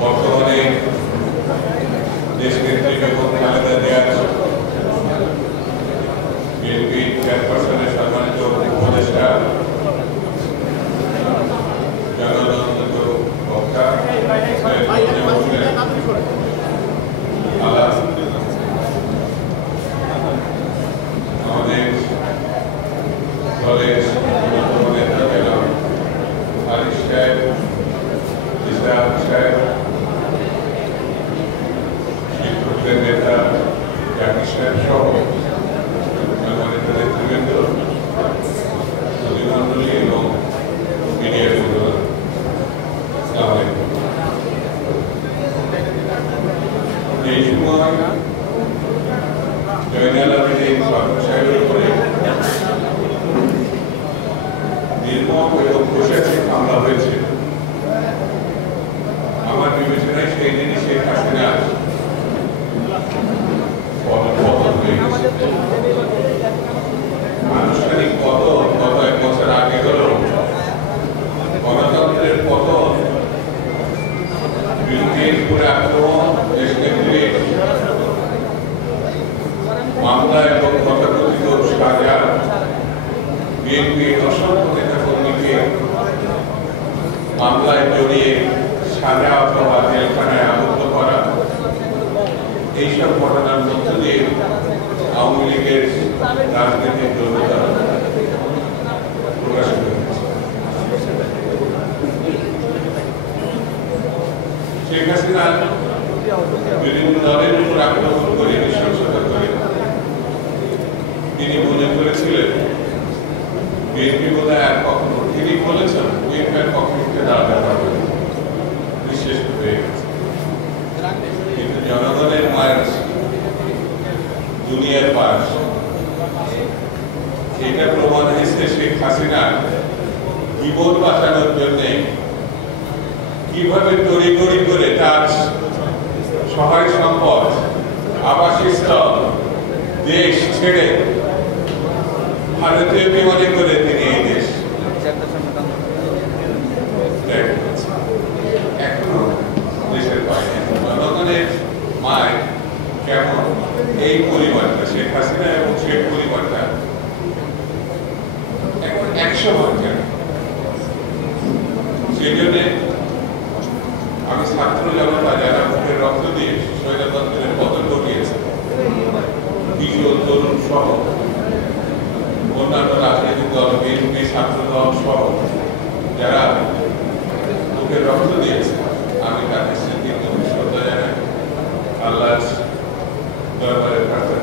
বর্তমানে দেশনেত্রী বেগম খালেদা জিয়ার বিএনপি চেয়ারপারসনের সম্মানিত উপদেষ্টা জননন্দিত বক্তা আমাদের দলের নেতা জনাব আরিফ সাহেব, ইসরাত সাহেব, শিক্ষকদের নেতা জাকির সাহেব সহ সম্মানিত নেতৃবৃন্দ, প্রতিমন্ডলী এবং মিডিয়া বন্ধুরা, আসসালামু আলাইকুম। এই সময় জয়নাল আবেদীন সরকার সাহেবের উপরে নির্মম এবং প্রশাসনিক হামলা হয়েছে। আমার বিবেচনায় সেই দিনই শেখ হাসিনা পতন হয়ে গেছে। আনুষ্ঠানিক পতন গত 1 বছর আগে হলো, গণতন্ত্রের পতন, বিরোধীর উপরে আক্রমণ, দেশনেত্রীর মামলা এবং তথাকথিত সাজা, বিএনপির অসংখ্য নেতা কর্মীকে মামলায় জড়িয়ে সাজা অথবা জেলখানায় আবদ্ধ করা, এইসব ঘটনার মধ্য দিয়ে আওয়ামী লীগের রাজনীতির জড়তা প্রকাশিত হয়েছে। শেখ হাসিনা বিভিন্ন দলের উপর আক্রমণ করে নৃশংসতা করে তিনি মনে করেছিলেন বিএনপি বোধহয় আর কখনো, তিনি বলেছেন বিএনপি আর কখনো দাঁড়াতে পারবে না, বিশেষ হয়ে গেছে। কিন্তু জনগণের মার্চ, দুনিয়ার পাশ, এটা প্রমাণ হয়েছে শেখ হাসিনা জীবন বাঁচানোর জন্য কিভাবে তড়িঘড়ি করে তার সহায় সম্পদ, আবাসস্থল, দেশ ছেড়ে ভারতীয় বিমানে করে তিনি এই দেশ এখনো দেশের বাইরে। জনগণের মায় কেমন এই পরিবারটা, শেখ হাসিনা এবং শেখ পরিবারটা এখন 100 ভাগ কেন। সেই জন্যে আমি ছাত্র জনতা যারা মুখের রক্ত দিয়ে স্বৈরতন্ত্রের পতন ঘটিয়েছে, কিশোর তরুণ সহ অন্যান্য রাজনৈতিক দল, বিএনপি, ছাত্র দল সহ যারা মুখের রক্ত দিয়েছে, আমি তাদের স্মৃতির প্রতি শ্রদ্ধা জানাই, আল্লাহর দরবারে প্রার্থনা